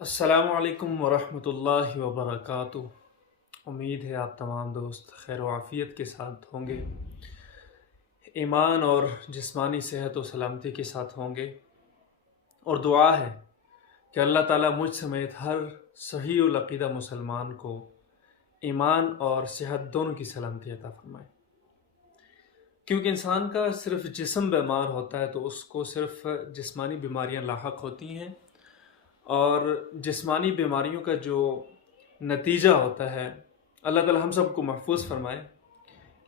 अस्सलामु अलैकुम वरहमतुल्लाहि वबरकातुह। उम्मीद है आप तमाम दोस्त खैर व आफ़ियत के साथ होंगे, ईमान और जिस्मानी सेहत व सलामती के साथ होंगे। और दुआ है कि अल्लाह ताला मुझ समेत हर सही व अक़ीदा मुसलमान को ईमान और सेहत दोनों की सलामती अता फ़रमाए। क्योंकि इंसान का सिर्फ़ जिस्म बीमार होता है तो उसको सिर्फ़ जिस्मानी बीमारियां लाहक होती हैं, और जिस्मानी बीमारियों का जो नतीजा होता है, अल्लाह ताला हम सबको महफूज फरमाए।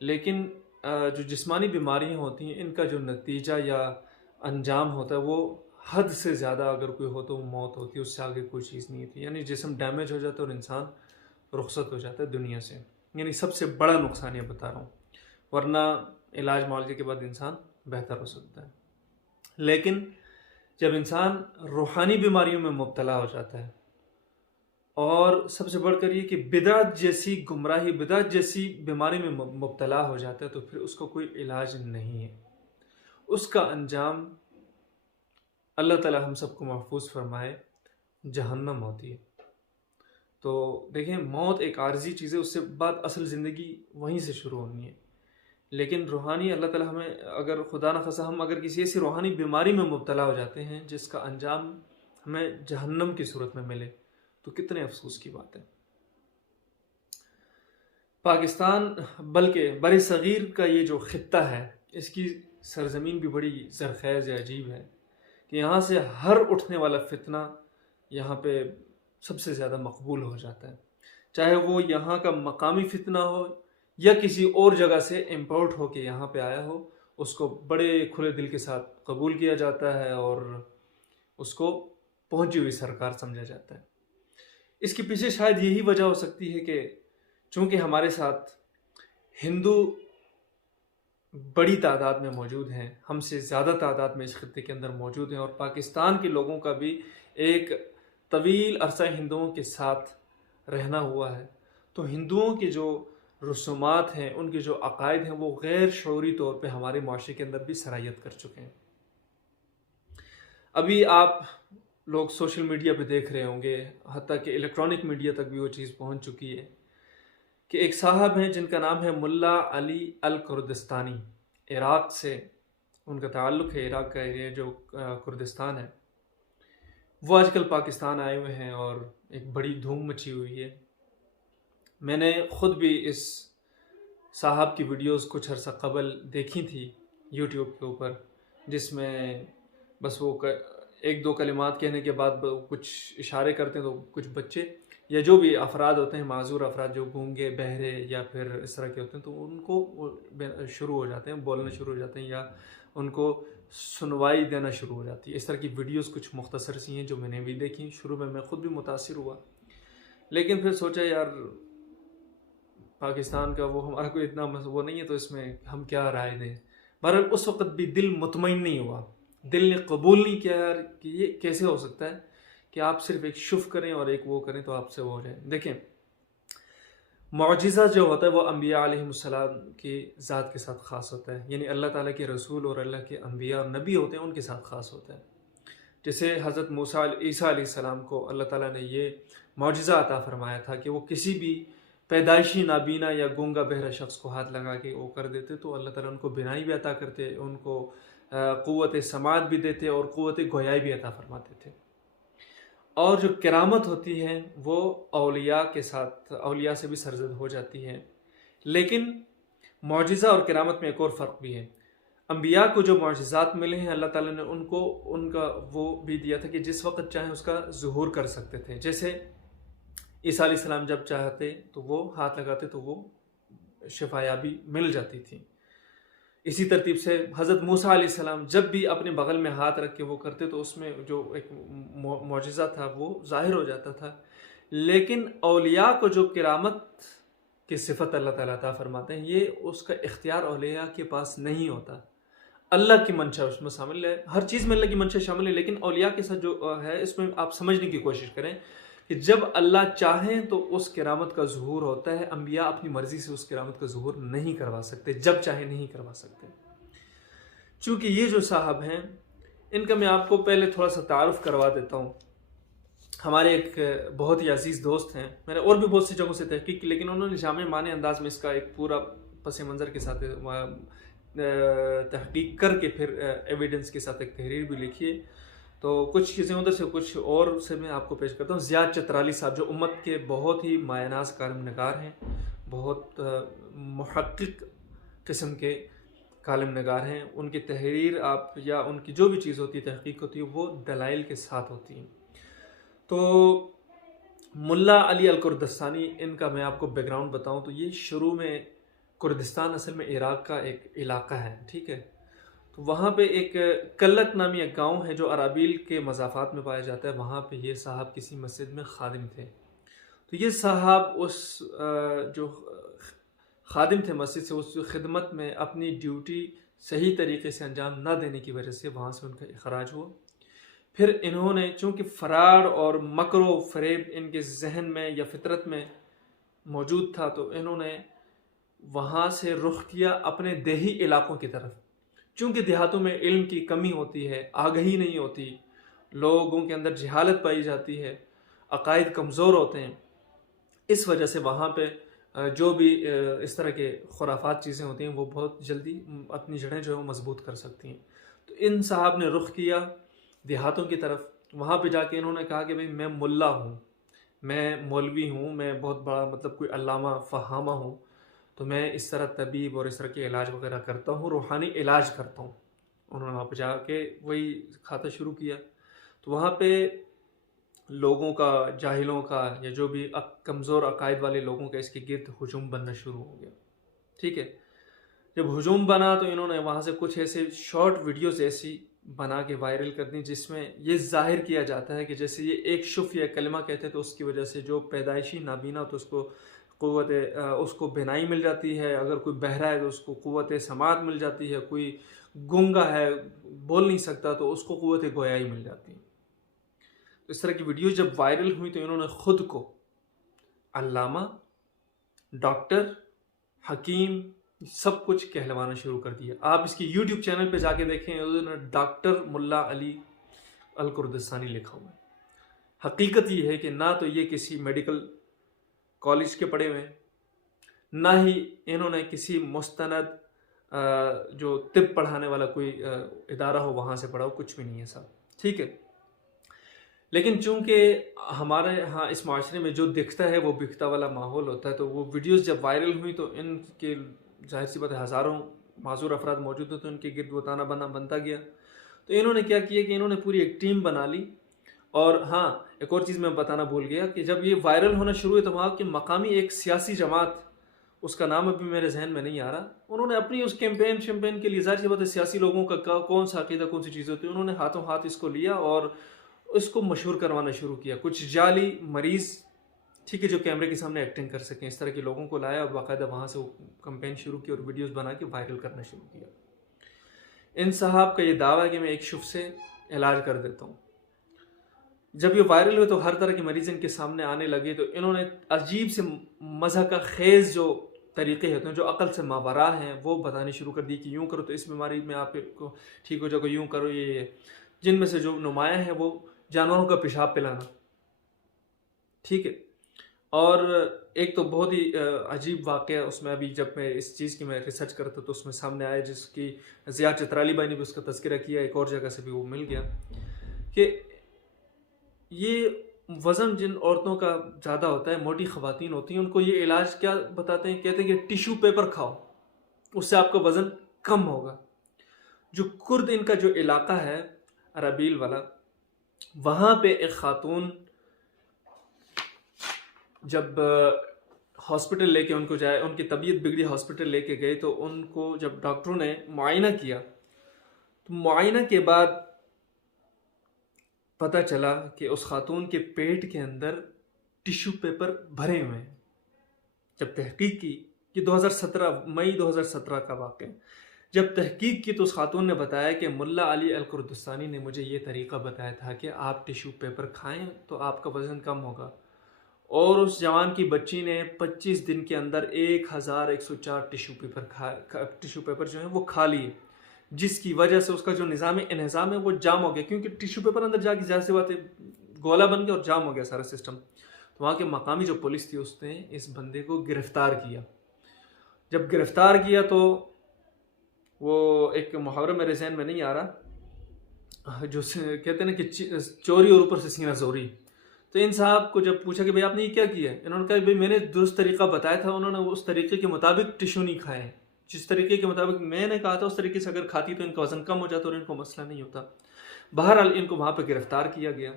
लेकिन जो जिस्मानी बीमारियां होती हैं, इनका जो नतीजा या अंजाम होता है वो हद से ज़्यादा अगर कोई हो तो वो मौत होती है, उससे आगे कोई चीज़ नहीं होती। यानी जिस्म डैमेज हो जाता है और इंसान रुखसत हो जाता है दुनिया से। यानी सबसे बड़ा नुकसान ये बता रहा हूँ, वरना इलाज मुआवजे के बाद इंसान बेहतर हो सकता है। लेकिन जब इंसान रूहानी बीमारियों में मुब्तला हो जाता है, और सबसे बढ़कर ये कि बिदअत जैसी गुमराही, बिदअत जैसी बीमारी में मुब्तला हो जाता है, तो फिर उसका कोई इलाज नहीं है। उसका अंजाम अल्लाह ताला हम सबको महफूज फरमाए, जहन्नम होती है। तो देखें, मौत एक आर्जी चीज़ है, उससे बाद असल ज़िंदगी वहीं से शुरू होनी है। लेकिन रूहानी अल्लाह ताला हमें, अगर खुदा न खासा हम अगर किसी ऐसी रूहानी बीमारी में मुब्तला हो जाते हैं जिसका अंजाम हमें जहन्नम की सूरत में मिले, तो कितने अफसोस की बात है। पाकिस्तान बल्कि बर सग़ीर का ये जो ख़ित्ता है, इसकी सरजमीन भी बड़ी ज़रख़ैज़ अजीब है कि यहाँ से हर उठने वाला फितना यहाँ पे सबसे ज़्यादा मकबूल हो जाता है। चाहे वो यहाँ का मकामी फितना हो या किसी और जगह से इम्पोर्ट हो के यहाँ पे आया हो, उसको बड़े खुले दिल के साथ कबूल किया जाता है और उसको पहुँची हुई सरकार समझा जाता है। इसके पीछे शायद यही वजह हो सकती है कि चूँकि हमारे साथ हिंदू बड़ी तादाद में मौजूद हैं, हमसे ज़्यादा तादाद में इस खित्ते के अंदर मौजूद हैं, और पाकिस्तान के लोगों का भी एक तवील अरसा हिंदुओं के साथ रहना हुआ है, तो हिंदुओं के जो रसूमात हैं, उनके जो अकायद हैं, वो गैर शऊरी तौर पे हमारे माशरे के अंदर भी सरायत कर चुके हैं। अभी आप लोग सोशल मीडिया पे देख रहे होंगे, हत्ता कि इलेक्ट्रॉनिक मीडिया तक भी वो चीज़ पहुंच चुकी है कि एक साहब हैं जिनका नाम है मुल्ला अली अल कुर्दिस्तानी, इराक़ से उनका ताल्लुक़ है। इराक़ का एरिया जो कुर्दिस्तान है, वो आजकल पाकिस्तान आए हुए हैं और एक बड़ी धूम मची हुई है। मैंने ख़ुद भी इस साहब की वीडियोस कुछ अर्सा कबल देखी थी यूट्यूब के ऊपर, जिसमें बस वो एक दो कलिमात कहने के बाद कुछ इशारे करते हैं, तो कुछ बच्चे या जो भी अफराद होते हैं, माजूर अफराद जो गूंगे बहरे या फिर इस तरह के होते हैं, तो उनको शुरू हो जाते हैं, बोलना शुरू हो जाते हैं या उनको सुनवाई देना शुरू हो जाती है। इस तरह की वीडियोस कुछ मुख्तसर सी हैं जो मैंने भी देखी। शुरू में मैं ख़ुद भी मुतासिर हुआ, लेकिन फिर सोचा यार पाकिस्तान का वो हमारा कोई इतना वो नहीं है, तो इसमें हम क्या राय दें। बहरहाल उस वक़्त भी दिल मुतमईन नहीं हुआ, दिल ने कबूल नहीं किया यार कि ये कैसे हो सकता है कि आप सिर्फ एक शुफ करें और एक वो करें तो आपसे वो हो जाए। देखें, मौजिज़ा जो होता है वो अम्बिया अलैहिमुस्सलाम की ज़ात के साथ ख़ास होता है, यानी अल्लाह ताला के रसूल और अल्लाह के अम्बिया और नबी होते हैं, उनके साथ ख़ास होता है। जैसे हज़रत मूसा ईसा अलैहिस्सलाम को अल्लाह ताला ने ये मौजिज़ा अता फ़रमाया था कि वो किसी भी पैदाइशी नाबीना या गूंगा बहरा शख्स को हाथ लगा के वो कर देते, तो अल्लाह ताला उनको बिनाई भी अता करते, उनको क़ुव्वत समात भी देते और क़ुव्वत गोयाई भी अता फ़रमाते थे। और जो करामत होती है वो औलिया के साथ, औलिया से भी सरजद हो जाती है। लेकिन मौजिज़ा और करामत में एक और फ़र्क भी है। अम्बिया को जो मौजिज़ात मिले हैं, अल्लाह ताला ने उनको उनका वो भी दिया था कि जिस वक़्त चाहे उसका ज़ुहूर कर सकते थे। जैसे ईसा अलैहिस्सलाम जब चाहते तो वो हाथ लगाते तो वो शिफायाबी मिल जाती थी। इसी तरतीब से हज़रत मूसा अलैहिस्सलाम जब भी अपने बगल में हाथ रख के वो करते, तो उसमें जो एक मौजिज़ा था वो ज़ाहिर हो जाता था। लेकिन औलिया को जो किरामत की सिफ़त अल्लाह ताला अता फ़रमाते हैं, ये उसका इख्तियार औलिया के पास नहीं होता। अल्लाह की मंशा उसमें शामिल है, हर चीज़ में अल्लाह की मंशा शामिल है। लेकिन औलिया के साथ जो है, इसमें आप समझने की कोशिश करें कि जब अल्लाह चाहें तो उस किरामत का ज़ुहूर होता है। अम्बिया अपनी मर्ज़ी से उस किरामत का ज़ुहूर नहीं करवा सकते, जब चाहे नहीं करवा सकते। चूँकि ये जो साहब हैं, इनका मैं आपको पहले थोड़ा सा तारुफ़ करवा देता हूँ। हमारे एक बहुत ही अजीज़ दोस्त हैं, मैंने और भी बहुत सी जगहों से तहकीक की, लेकिन उन्होंने जामे माने अंदाज में इसका एक पूरा पस मंज़र के साथ तहकीक करके फिर एविडेंस के साथ एक तहरीर भी लिखी है। तो कुछ चीज़ें उधर से कुछ और से मैं आपको पेश करता हूँ। ज़ियाद चतराली साहब जो उम्मत के बहुत ही मायनाज़ कालम नगार हैं, बहुत मुहक्किक किस्म के कालम नगार हैं। उनकी तहरीर आप या उनकी जो भी चीज़ होती है, तहकीक होती है, वो दलाइल के साथ होती है। तो मुल्ला अली अल कुर्दिस्तानी, इनका मैं आपको बैकग्राउंड बताऊं तो ये शुरू में कुर्दिस्तान असल में इराक़ का एक इलाका है, ठीक है। तो वहाँ पे एक कल्लत नामी एक गांव है जो अराबील के मज़ाफ़ात में पाया जाता है। वहाँ पे ये साहब किसी मस्जिद में खादिम थे। तो ये साहब उस जो खादिम थे मस्जिद से, उस खिदमत में अपनी ड्यूटी सही तरीके से अंजाम ना देने की वजह से वहाँ से उनका इखराज हुआ। फिर इन्होंने, चूँकि फ़रार और मकर व फ़रेब इनके जहन में या फितरत में मौजूद था, तो इन्होंने वहाँ से रुख किया अपने देही इलाकों की तरफ। चूँकि देहातों में इल्म की कमी होती है, आगही नहीं होती, लोगों के अंदर जहालत पाई जाती है, अकायद कमज़ोर होते हैं, इस वजह से वहाँ पे जो भी इस तरह के खुराफात चीज़ें होती हैं वो बहुत जल्दी अपनी जड़ें जो है वो मजबूत कर सकती हैं। तो इन साहब ने रुख किया देहातों की तरफ। वहाँ पे जाके इन्होंने कहा कि भाई मैं मुल्ला हूँ, मैं मौलवी हूँ, मैं बहुत बड़ा मतलब कोई अल्लामा फ़हामा हूँ, तो मैं इस तरह तबीब और इस तरह के इलाज वगैरह करता हूँ, रूहानी इलाज करता हूँ। उन्होंने वहाँ पे जाके वही खाता शुरू किया। तो वहाँ पे लोगों का, जाहिलों का या जो भी कमज़ोर अकायद वाले लोगों का इसके गिर्द हुजूम बनना शुरू हो गया, ठीक है। जब हुजूम बना तो इन्होंने वहाँ से कुछ ऐसे शॉर्ट वीडियोज़ ऐसी बना के वायरल कर दी जिसमें ये जाहिर किया जाता है कि जैसे ये एक शुफ या कलमा कहते हैं तो उसकी वजह से जो पैदाइशी नाबीना तो उसको क़ुव्वत, उसको बिनाई मिल जाती है, अगर कोई बहरा है तो उसको क़ुव्वत समात मिल जाती है, कोई गूंगा है, बोल नहीं सकता, तो उसको क़ुव्वत गोयाई मिल जाती है। तो इस तरह की वीडियो जब वायरल हुई तो इन्होंने ख़ुद को अल्लामा, डॉक्टर, हकीम सब कुछ कहलवाना शुरू कर दिया। आप इसकी यूट्यूब चैनल पे जाके देखें, उन्होंने डॉक्टर मुल्ला अली अल कुर्दिस्तानी लिखा हुआ है। हकीकत ये है कि ना तो ये किसी मेडिकल कॉलेज के पढ़े हुए हैं, ना ही इन्होंने किसी मुस्तनद जो तिब पढ़ाने वाला कोई इदारा हो वहाँ से पढ़ा हो, कुछ भी नहीं है साहब, ठीक है। लेकिन चूंकि हमारे यहाँ इस माशरे में जो दिखता है वो बिकता वाला माहौल होता है, तो वो वीडियोस जब वायरल हुई तो इनके जाहिर सी बात है हज़ारों माजूर अफराद मौजूद थे, तो इनके गिर्द वो ताना बाना बनता गया। तो इन्होंने क्या किया कि इन्होंने पूरी एक टीम बना ली। और हाँ, एक और चीज़ मैं बताना भूल गया कि जब ये वायरल होना शुरू हुई तो वहाँ की मकामी एक सियासी जमात, उसका नाम अभी मेरे जहन में नहीं आ रहा, उन्होंने अपनी उस कैंपेन शैम्पेन के लिए, जाहिर सी बात है सियासी लोगों का कौन सा अकीदा, कौन सी चीज़ होती है, उन्होंने हाथों हाथ इसको लिया और इसको मशहूर करवाना शुरू किया। कुछ जाली मरीज़, ठीक है, जो कैमरे के सामने एक्टिंग कर सकें, इस तरह के लोगों को लाया और बाकायदा वहाँ से वो कैंपेन शुरू की और वीडियोस बना के वायरल करना शुरू किया। इन साहब का ये दावा है कि मैं एक शुफ से इलाज कर देता हूँ। जब ये वायरल हुए तो हर तरह के मरीज़ इनके सामने आने लगे, तो इन्होंने अजीब से मज़ा का खेज़ जो तरीक़े होते हैं, जो अक़ल से मावरा हैं, वो बताने शुरू कर दिए कि यूँ करो तो इस बीमारी में आपको ठीक हो जाएगा, यूँ करो ये। जिनमें से जो नुमाया है वो जानवरों का पेशाब पिलाना, ठीक है। और एक तो बहुत ही अजीब वाक़या उसमें, अभी जब मैं इस चीज़ की मैं रिसर्च कर रहा था तो उसमें सामने आया, जिसकी ज़ियाद चतराली भाई ने भी उसका तज़किरा किया, एक और जगह से भी वो मिल गया, कि ये वज़न जिन औरतों का ज़्यादा होता है, मोटी ख़वातीन होती हैं, उनको ये इलाज क्या बताते हैं, कहते हैं कि टिश्यू पेपर खाओ, उससे आपका वज़न कम होगा। जो कुर्द इनका जो इलाका है अराबील वाला, वहाँ पे एक ख़ातून जब हॉस्पिटल लेके उनको जाए, उनकी तबीयत बिगड़ी, हॉस्पिटल लेके गए, तो उनको जब डॉक्टरों ने मुआयना किया तो मुआयना के बाद पता चला कि उस खातून के पेट के अंदर टिश्यू पेपर भरे हुए हैं। जब तहकीक की, कि 2017 मई 2017 का वाक़या, जब तहकीक की तो उस खातून ने बताया कि मुल्ला अली अल कुर्दिस्तानी ने मुझे ये तरीक़ा बताया था कि आप टिश्यू पेपर खाएं तो आपका वज़न कम होगा। और उस जवान की बच्ची ने 25 दिन के अंदर 1104 टिश्यू पेपर जो हैं वो खा लिए, जिसकी वजह से उसका जो निज़ाम इन्हिज़ाम है वो जाम हो गया, क्योंकि टिश्यू पेपर अंदर जाके ज़ाहिर सी बात है गोला बन गया और जाम हो गया सारा सिस्टम। तो वहाँ के मकामी जो पुलिस थी उसने इस बंदे को गिरफ़्तार किया। जब गिरफ़्तार किया तो वो एक मुहावरा मेरे ज़हन में नहीं आ रहा, जो कहते हैं ना कि चोरी और ऊपर से सीना जोरी। तो इन साहब को जब पूछा कि भाई आपने ये क्या किया है, इन्होंने कहा भाई मैंने दुरुस्त तरीका बताया था, उन्होंने उस तरीके के मुताबिक टिश्यू नहीं खाए हैं। जिस तरीके के मुताबिक मैंने कहा था उस तरीके से अगर खाती तो इनका वज़न कम हो जाता और इनको मसला नहीं होता। बहरहाल इनको वहाँ पर गिरफ़्तार किया गया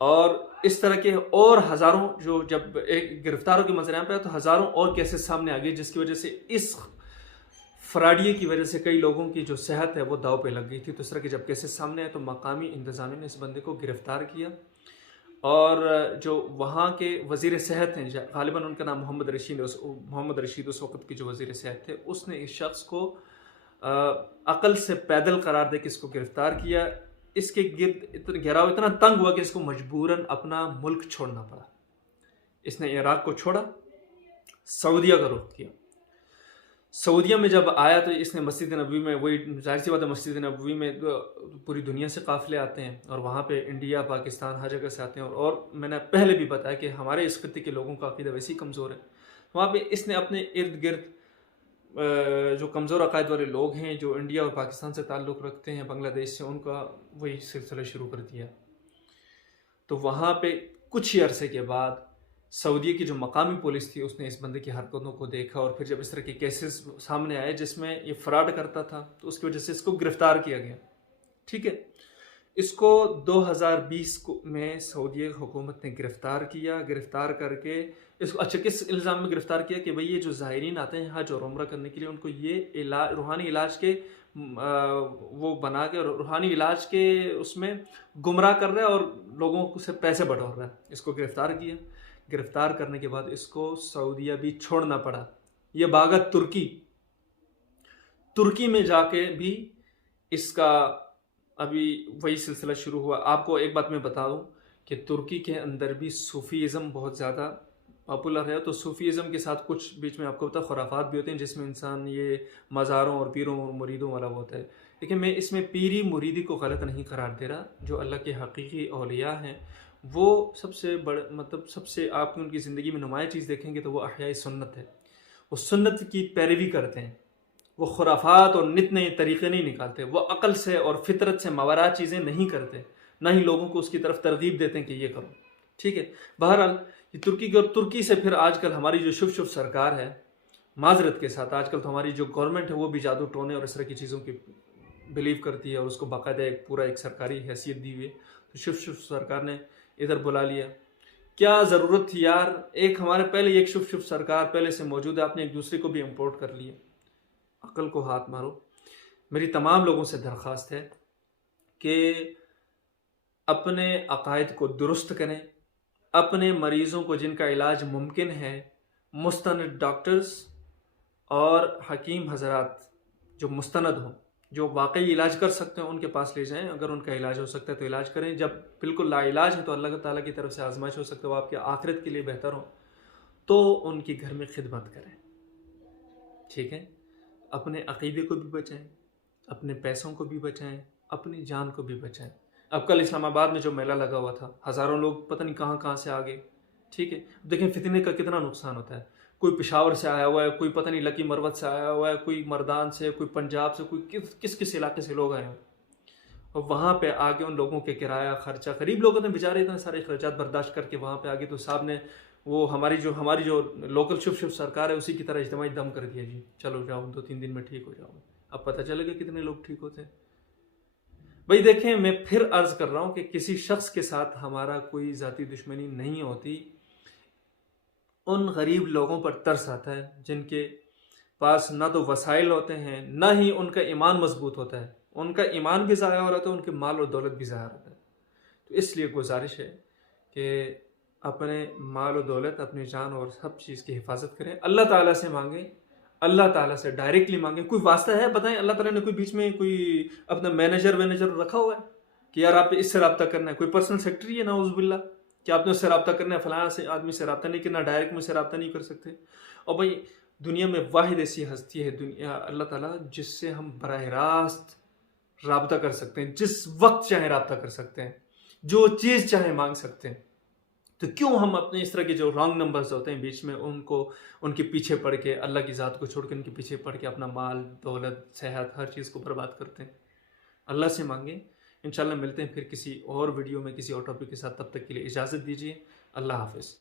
और इस तरह के और हज़ारों, जो जब एक गिरफ्तारों के मंजर पे तो हज़ारों और केसेस सामने आ गए, जिसकी वजह से इस फ्रॉडिये की वजह से कई लोगों की जो सेहत है वो दाव पे लग गई थी। तो इस तरह के जब केसेस सामने आए तो मकामी इंतज़ामिया ने इस बंदे को गिरफ़्तार किया और जो वहाँ के वज़ीर सेहत हैं, गालिबन उनका नाम मोहम्मद रशीद उस वक़्त के जो वज़ीर सेहत थे, उसने इस शख्स को अक़ल से पैदल करार दे के इसको गिरफ़्तार किया। इसके गिरद घेराव इतना तंग हुआ कि इसको मजबूरन अपना मुल्क छोड़ना पड़ा। इसने इराक़ को छोड़ा, सऊदिया का रुख किया। सऊदिया में जब आया तो इसने मस्जिद नबवी में, वही जाहिर सी बात है मस्जिद नबवी में पूरी दुनिया से काफ़िले आते हैं और वहाँ पे इंडिया, पाकिस्तान, हर जगह से आते हैं। और मैंने पहले भी बताया कि हमारे इस खत्ते के लोगों का अक़ीदा वैसे ही कमज़ोर है। वहाँ पे इसने अपने इर्द गिर्द जो कमज़ोर अक़ायद वाले लोग हैं, जो इंडिया और पाकिस्तान से ताल्लुक़ रखते हैं, बांग्लादेश से, उनका वही सिलसिला शुरू कर दिया। तो वहाँ पे कुछ ही अरसे के बाद सऊदी की जो मकामी पुलिस थी उसने इस बंदे की हरकतों को देखा और फिर जब इस तरह के केसेस सामने आए जिसमें ये फ्रॉड करता था तो उसकी वजह से इसको गिरफ़्तार किया गया। ठीक है, इसको 2020 में सऊदी हुकूमत ने गिरफ़्तार किया। गिरफ़्तार करके इसको अच्छा किस इल्ज़ाम में गिरफ़्तार किया कि भाई ये जो ज़ायरीन आते हैं हज और उम्रा करने के लिए, उनको ये रूहानी इलाज के वो बना के रूहानी इलाज के उसमें गुमराह कर रहा है और लोगों से पैसे बटोर रहा है। इसको गिरफ़्तार किया। गिरफ़्तार करने के बाद इसको सऊदीया भी छोड़ना पड़ा। ये भागा तुर्की में जाके भी इसका अभी वही सिलसिला शुरू हुआ। आपको एक बात मैं बता दूं कि तुर्की के अंदर भी सूफ़ीज़म बहुत ज़्यादा पॉपुलर है। तो सूफ़ीज़म के साथ कुछ बीच में आपको पता खुराफात भी होते हैं जिसमें इंसान ये मज़ारों और पीरों और मुरीदों वाला होता है। लेकिन मैं इसमें पीरी मुरीदी को गलत नहीं करार दे रहा। जो अल्लाह के हकीकी औलिया हैं वो सबसे बड़े मतलब सबसे आप उनकी ज़िंदगी में नुमाया चीज़ देखेंगे तो वो अहयाए सुन्नत है। वो सुन्नत की पैरवी करते हैं, वो खुराफात और नित नए तरीक़े नहीं निकालते, वो अक़ल से और फितरत से मावरा चीज़ें नहीं करते, ना ही लोगों को उसकी तरफ तरगीब देते हैं कि ये करो। ठीक है, बहरहाल ये तुर्की से फिर आजकल हमारी जो शुभ सरकार है, माजरत के साथ आजकल तो हमारी जो गवर्नमेंट है वो भी जादू टोने और इस तरह की चीज़ों की बिलीव करती है और उसको बाकायदा एक पूरा एक सरकारी हैसियत दी हुई है। तो शुभ सरकार ने इधर बुला लिया। क्या ज़रूरत थी यार, एक हमारे पहले एक शुभ सरकार पहले से मौजूद है, आपने एक दूसरे को भी इम्पोर्ट कर लिया। अक्ल को हाथ मारो। मेरी तमाम लोगों से दरख्वास्त है कि अपने अकायद को दुरुस्त करें। अपने मरीज़ों को जिनका इलाज मुमकिन है मुस्तनद डॉक्टर्स और हकीम हजरात जो मुस्तनद हों, जो वाकई इलाज कर सकते हैं उनके पास ले जाएं। अगर उनका इलाज हो सकता है तो इलाज करें। जब बिल्कुल लाइलाज है तो अल्लाह ताला की तरफ से आजमाइश हो सकता है, वो आपके आखिरत के लिए बेहतर हो, तो उनकी घर में खिदमत करें। ठीक है, अपने अक़ीदे को भी बचाएं, अपने पैसों को भी बचाएं, अपनी जान को भी बचाएं। अब कल इस्लामाबाद में जो मेला लगा हुआ था, हज़ारों लोग पता नहीं कहाँ कहाँ से आ गए। ठीक है, देखें फितने का कितना नुकसान होता है। कोई पेशावर से आया हुआ है, कोई पता नहीं लकी मरवत से आया हुआ है, कोई मर्दान से, कोई पंजाब से, कोई किस किस इलाके से लोग आए हैं। और वहाँ पे आके उन लोगों के किराया खर्चा, गरीब लोगों ने बेचारे इतने सारे खर्चात बर्दाश्त करके वहाँ पे आगे, तो साहब ने वो हमारी जो लोकल शुभ सरकार है उसी की तरह इज्तिमाई दम कर दिया जी, चलो जाओ 2-3 दिन में ठीक हो जाओ। अब पता चलेगा कितने लोग ठीक होते हैं। भाई देखें, मैं फिर अर्ज़ कर रहा हूँ कि किसी शख्स के साथ हमारा कोई ज़ाती दुश्मनी नहीं होती। उन गरीब लोगों पर तरस आता है जिनके पास ना तो वसाइल होते हैं, ना ही उनका ईमान मजबूत होता है। उनका ईमान भी ज़ाया हो रहा है, उनके माल और दौलत भी ज़ाया होता है। तो इसलिए गुजारिश है कि अपने माल और दौलत, अपनी जान और सब चीज़ की हिफाजत करें। अल्लाह ताला से मांगें, अल्लाह ताला से डायरेक्टली मांगें। कोई वास्ता है बताएं, अल्लाह ताला ने कोई बीच में कोई अपना मैनेजर रखा हुआ है कि यार आप इससे रब्ता करना है? कोई पर्सनल सेक्रेटरी है नाउज़ुबिल्लाह कि आपने उससे रब्ता करना है, फलाना से आदमी से रब्ता नहीं करना, डायरेक्ट मुझसे रब्ता नहीं कर सकते। और भाई दुनिया में वाहिद ऐसी हस्ती है दुनिया अल्लाह ताला जिससे हम बराह रास्त रब्ता कर सकते हैं, जिस वक्त चाहे रब्ता कर सकते हैं। जो चीज़ चाहे मांग सकते हैं। तो क्यों हम अपने इस तरह के जो रॉन्ग नंबर्स होते हैं बीच में उनके पीछे पड़ के, अल्लाह की ज़ात को छोड़ के उनके पीछे पड़ के अपना माल, दौलत, सेहत, हर चीज़ को बर्बाद करते हैं। अल्लाह से मांगे। इंशाल्लाह मिलते हैं फिर किसी और वीडियो में किसी और टॉपिक के साथ। तब तक के लिए इजाज़त दीजिए। अल्लाह हाफ़िज़।